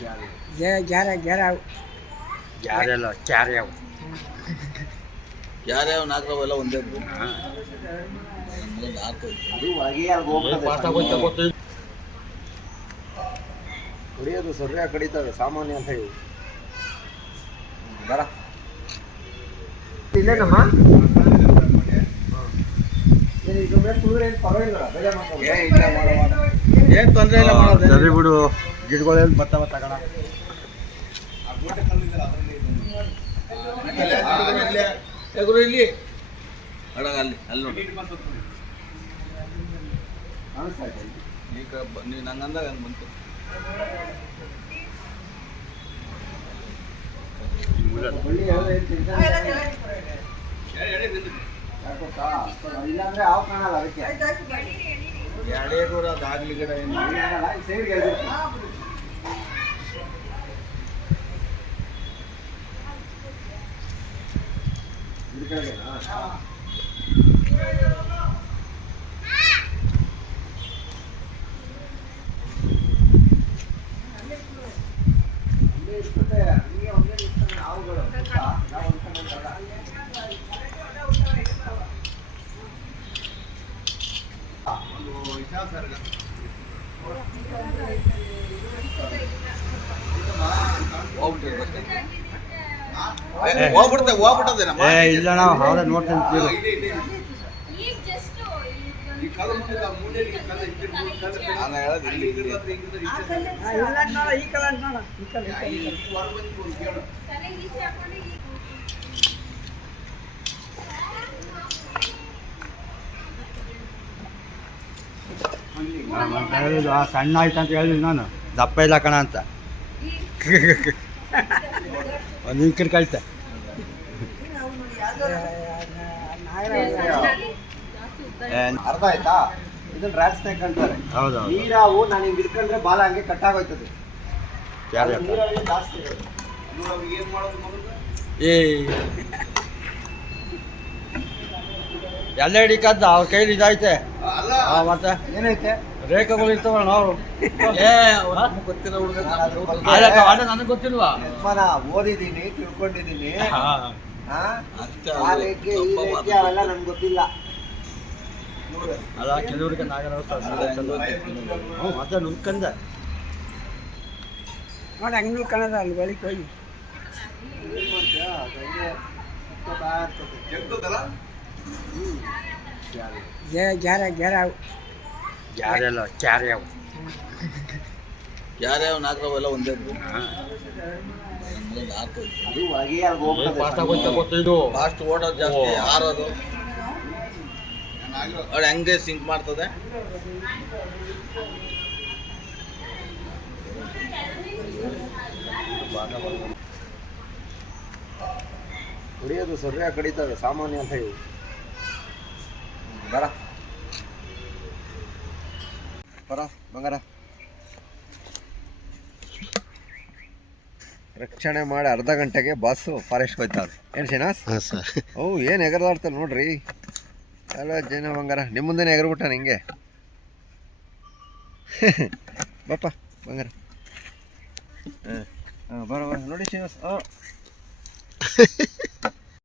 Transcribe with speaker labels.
Speaker 1: ಗ್ಯಾರ ಗ್ಯಾರ
Speaker 2: ಯಾರೆಲ್ಲ ಕ್ಯಾರೆ ಅವು?
Speaker 3: ಯಾರ್ಯಾವ ನಾಲ್ಕರವ ಎಲ್ಲ ಒಂದೇ
Speaker 4: ಕುಡಿಯೋದು ಸೊರ್ರೆ ಕಡಿತವೆ ಸಾಮಾನ್ಯ ಅಂತ ಹೇಳಿ. ಬರ. ಇಲ್ಲೇನಮ್ಮ?
Speaker 3: ಏನ್ ಇಲ್ಲ ಮಾಡೋ ಮಾಡ. ಏನ್ ತೊಂದರೆ ಇಲ್ಲ ಮಾಡೋದು?
Speaker 2: ಸರಿ ಬಿಡು. ಗಿಡಗಳೆಲ್ಲ ಬರ್ತಾವ ತಗೋಣ.
Speaker 3: ಎಗುರು ಇಲ್ಲಿ ಅಡಗ ಅಲ್ಲಿ ಅಲ್ಲಿ ನೋಡಿ ಈಗ ನೀವು ನೀ ನಂಗೆ ಅಂದಾಗ ಹಂಗೆ ಬಂತು
Speaker 4: ಇಲ್ಲಾಂದ್ರೆ ಯಾವ ಕಾಣಲ್ಲ ಅದಕ್ಕೆ
Speaker 3: ಎಡೆ ಕೂಡ ಅದಾಗ್ಲಿ ಗಿಡ ಏನು ಹಿಂಗಿದ್ರೆ ಈಚೆ ಸೈಡ್.
Speaker 1: ಆ, ಇಲ್ಲ ನೋಡ ಈ ಕಲ ನೋಡ ಈ ಕಲ ಈ ಕಲ.
Speaker 3: ಈ ಹೊರಗೆ ಬಂದು ಒಂದು ಕೇಳು.
Speaker 5: ತಲೆ ಈಚೆ ಹಾಕೊಂಡು ಈಗ
Speaker 2: ನಾನು ಅಂತ ಹೇಳಿದ್ದು, ಆ ಸಣ್ಣ ಆಯ್ತು ಅಂತ ಹೇಳಿದ್ರು ನಾನು. ದಪ್ಪ ಇಲ್ಲ ಕಣ ಅಂತ. ಒಂದು ಹಿಂಗೆ ಕಳ್ತೆ.
Speaker 4: ಅರ್ಧ ಆಯ್ತಾ? ಇದನ್ನ ರ್ಯಾಟ್ ಸ್ನೇಕ್ ಅಂತಾರೆ ನೀರಾವು ನಾನು ಹಿಂಗ್ ಹಿಡ್ಕೊಂಡ್ರೆ ಬಾಲ ಹಂಗೆ ಕಟ್ಟಾಗೋಯ್ತದೆ. ಆಗೋಯ್ತದೆ ಜಾಸ್ತಿ
Speaker 3: ಏನ್ ಮಾಡೋದು ಮಗಂದು?
Speaker 2: ಏ. ಎಲ್ಲ ಹಿಡಿಕದ್ದ ಅವ್ರ ಕೈಲಿ
Speaker 3: ಇದಾಯ್ತೆ.
Speaker 2: ಆ, ಮತ್ತೆ?
Speaker 4: ಏನೈತೆ?
Speaker 2: ರೇಖೆಗಳು ಇರ್ತಾವಲ್ಲ ನಾವು?
Speaker 3: ಏ ಗೊತ್ತಿಲ್ಲ ಹುಡುಗ
Speaker 2: ನನಗೆ ಗೊತ್ತಿಲ್ವಾ?
Speaker 4: ಯಜಮಾನ ಓದಿದ್ದೀನಿ ತಿಳ್ಕೊಂಡಿದ್ದೀನಿ.
Speaker 2: ಹಾ.
Speaker 4: ಹಾ?
Speaker 3: ಅಷ್ಟೇ
Speaker 4: ಆ ರೇಖೆ ಈ ರೇಖೆ ಅವೆಲ್ಲ ನನ್ಗೆ ಗೊತ್ತಿಲ್ಲ. ನೋಡು
Speaker 2: ಅಲ್ಲ ಕೆಲವ್ರಿಗೆ ನಾಗರ ಹ್ಞೂ ಮತ್ತೆ
Speaker 1: ನೋಡಿ ಹಂಗೆ ಅಲ್ಲಿ ಬಳಿಕ್ ಹೋಗಿ.
Speaker 4: ಏನ್ ಮಾಡ್ತೀಯ? ಅದು ಹಂಗೆ ಸುತ್ಕೊತಾ ಇರ್ತದೆ.
Speaker 3: ಎಂತದಲ್ಲ
Speaker 1: ಗ್ಯಾ- ಗ್ಯಾರ
Speaker 3: ಯಾರ್ಯಾವ ನಾಲ್ಕರವ ಎಲ್ಲ ಒಂದೇ ಫಾಸ್ಟ್ ಓಡೋದು ಜಾಸ್ತಿ
Speaker 2: ಓ.
Speaker 3: ಹಾರೋದು. ಅವ್ಳು ಹೆಂಗೆ ಸಿಂಕ್ ಮಾಡ್ತದೆ?
Speaker 4: ಕುಡಿಯೋದು ಸರಿಯಾಗಿ ಕಡಿತವೆ ಸಾಮಾನ್ಯ ಅಂತ ಹೇಳಿ. ಬರ ಬರ ಬಂಗಾರ ರಕ್ಷಣೆ ಮಾಡಿ ಅರ್ಧ ಗಂಟೆಗೆ ಬಸ್ ಫಾರೆಸ್ಟ್ ಹೋಯ್ತಾರೆ ಏನು
Speaker 2: ಹಾಂ ಸರ್
Speaker 4: ಓ ಏನು ಎಗರ್ದಾಡ್ತಾರೆ ನೋಡ್ರಿ. ಅಲ್ಲ ಜನ ಬಂಗಾರ. ನಿಮ್ಮ ಮುಂದೆನೆ ಎಗರ್ಬಿಟ್ಟ ನಿಂಗೆ. ಬಪ್ಪ ಬಂಗಾರ. ಹಾಂ ಹಾಂ ಬರೋ ಬರೋ ನೋಡಿ ಶ್ರೀನಿವಾಸ್. ಹಾಂ